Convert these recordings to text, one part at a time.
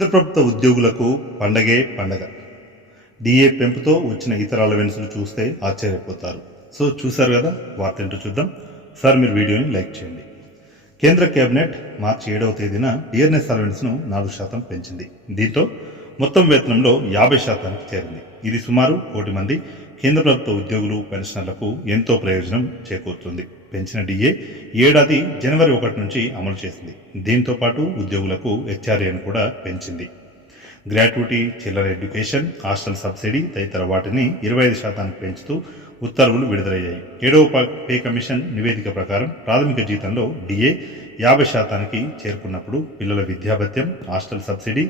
కేంద్ర ప్రభుత్వ ఉద్యోగులకు పండగే పండగ. డిఏ పెంపుతో వచ్చిన ఇతర అలవెన్స్లు చూస్తే ఆశ్చర్యపోతారు. సో చూశారు కదా, వార్త ఏంటో చూద్దాం. సార్ మీరు వీడియోని లైక్ చేయండి. కేంద్ర కేబినెట్ మార్చి 7వ తేదీన డిఆర్ఎస్ అలవెన్స్ను 4% పెంచింది. దీంతో మొత్తం వేతనంలో 50%కి చేరింది. ఇది సుమారు 1 కోటి మంది కేంద్ర ప్రభుత్వ ఉద్యోగులు, పెన్షనర్లకు ఎంతో ప్రయోజనం చేకూరుతుంది. పెంచిన డిఏ ఏడాది జనవరి 1 నుంచి అమలు చేసింది. దీంతో పాటు ఉద్యోగులకు హెచ్ఆర్ఏను కూడా పెంచింది. గ్రాట్యుటీ, చిల్లర ఎడ్యుకేషన్, హాస్టల్ సబ్సిడీ తదితర వాటిని 25%కి పెంచుతూ ఉత్తర్వులు విడుదలయ్యాయి. 7వ పే కమిషన్ నివేదిక ప్రకారం ప్రాథమిక జీతంలో డిఏ 50%కి చేరుకున్నప్పుడు పిల్లల విద్యాభత్యం, hostel subsidy,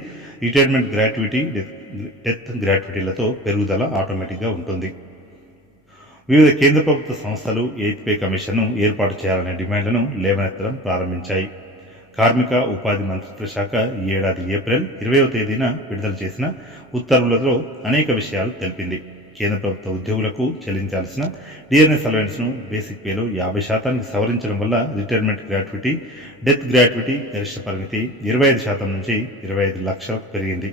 retirement gratuity, death గ్రాట్యుటీలతో పెరుగుదల ఆటోమేటిక్గా ఉంటుంది. వివిధ కేంద్ర ప్రభుత్వ సంస్థలు 8th పే కమిషన్ను ఏర్పాటు చేయాలనే డిమాండ్లను లేవనెత్తడం ప్రారంభించాయి. కార్మిక ఉపాధి మంత్రిత్వ శాఖ ఈ ఏడాది ఏప్రిల్ 20వ తేదీన విడుదల చేసిన ఉత్తర్వులలో అనేక విషయాలు తెలిపింది. కేంద్ర ప్రభుత్వ ఉద్యోగులకు చెల్లించాల్సిన డిఆర్ఎస్ అలవెన్స్ను బేసిక్ పేలో 50%కి సవరించడం వల్ల రిటైర్మెంట్ గ్రాట్యుటీ, డెత్ గ్రాట్యుటీ గరిష్ట పరిమితి 25% నుంచి 25 లక్షలకు పెరిగింది.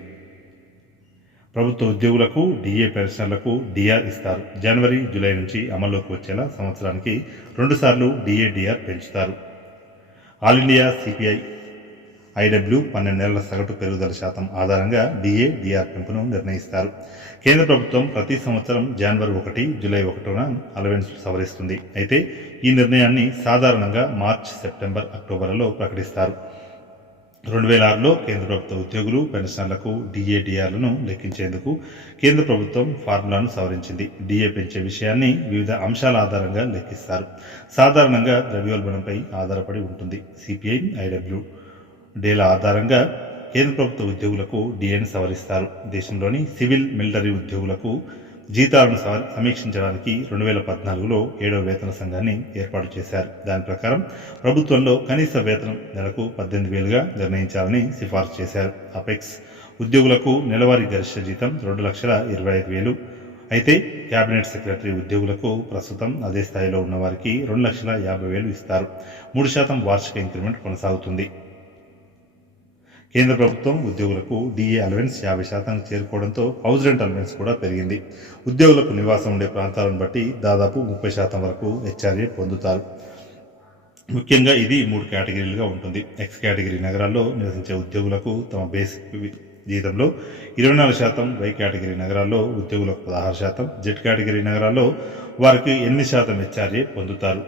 ప్రభుత్వ ఉద్యోగులకు, డిఏ పెన్షనర్లకు డిఆర్ ఇస్తారు. జనవరి, జూలై నుంచి అమల్లోకి వచ్చేలా సంవత్సరానికి 2 సార్లు డిఆర్ పెంచుతారు. ఆల్ ఇండియా సిపిఐ ఐడబ్ల్యూ 12 నెలల సగటు పెరుగుదల శాతం ఆధారంగా డిఆర్ పెంపును నిర్ణయిస్తారు. కేంద్ర ప్రభుత్వం ప్రతి సంవత్సరం జనవరి 1, జూలై 1న అలవెన్స్ సవరిస్తుంది. అయితే ఈ నిర్ణయాన్ని సాధారణంగా మార్చి, సెప్టెంబర్, అక్టోబర్లలో ప్రకటిస్తారు. 2006లో కేంద్ర ప్రభుత్వ ఉద్యోగులు, పెన్షనర్లకు డిఆర్లను లెక్కించేందుకు కేంద్ర ప్రభుత్వం ఫార్ములాను సవరించింది. డిఏ పెంచే విషయాన్ని వివిధ అంశాల ఆధారంగా లెక్కిస్తారు. సాధారణంగా ద్రవ్యోల్బణంపై ఆధారపడి ఉంటుంది. సిపిఐ, ఐడబ్ల్యూ డేల ఆధారంగా కేంద్ర ప్రభుత్వ ఉద్యోగులకు డిఏను సవరిస్తారు. దేశంలోని సివిల్, మిలిటరీ ఉద్యోగులకు జీతాలను సమీక్షించడానికి 2014లో 7వ వేతన సంఘాన్ని ఏర్పాటు చేశారు. దాని ప్రకారం ప్రభుత్వంలో కనీస వేతనం నెలకు 18,000గా నిర్ణయించాలని సిఫార్సు చేశారు. అపెక్స్ ఉద్యోగులకు నెలవారీ గరిష్ట జీతం 2,25,000. అయితే క్యాబినెట్ సెక్రటరీ ఉద్యోగులకు ప్రస్తుతం అదే స్థాయిలో ఉన్నవారికి 2,50,000 ఇస్తారు. 3% వార్షిక ఇంక్రిమెంట్ కొనసాగుతుంది. కేంద్ర ప్రభుత్వం ఉద్యోగులకు డిఏ అలవెన్స్ 50%కి చేరుకోవడంతో హౌస్ రెంట్ అలవెన్స్ కూడా పెరిగింది. ఉద్యోగులకు నివాసం ఉండే ప్రాంతాలను బట్టి దాదాపు 30% వరకు హెచ్ఆర్ఏ పొందుతారు. ముఖ్యంగా ఇది 3 కేటగిరీలుగా ఉంటుంది. ఎక్స్ కేటగిరీ నగరాల్లో నివసించే ఉద్యోగులకు తమ బేసిక్ జీతంలో 24%, వై కేటగిరీ నగరాల్లో ఉద్యోగులకు 16%, జెడ్ కేటగిరీ నగరాల్లో వారికి 8% హెచ్ఆర్ఏ పొందుతారు.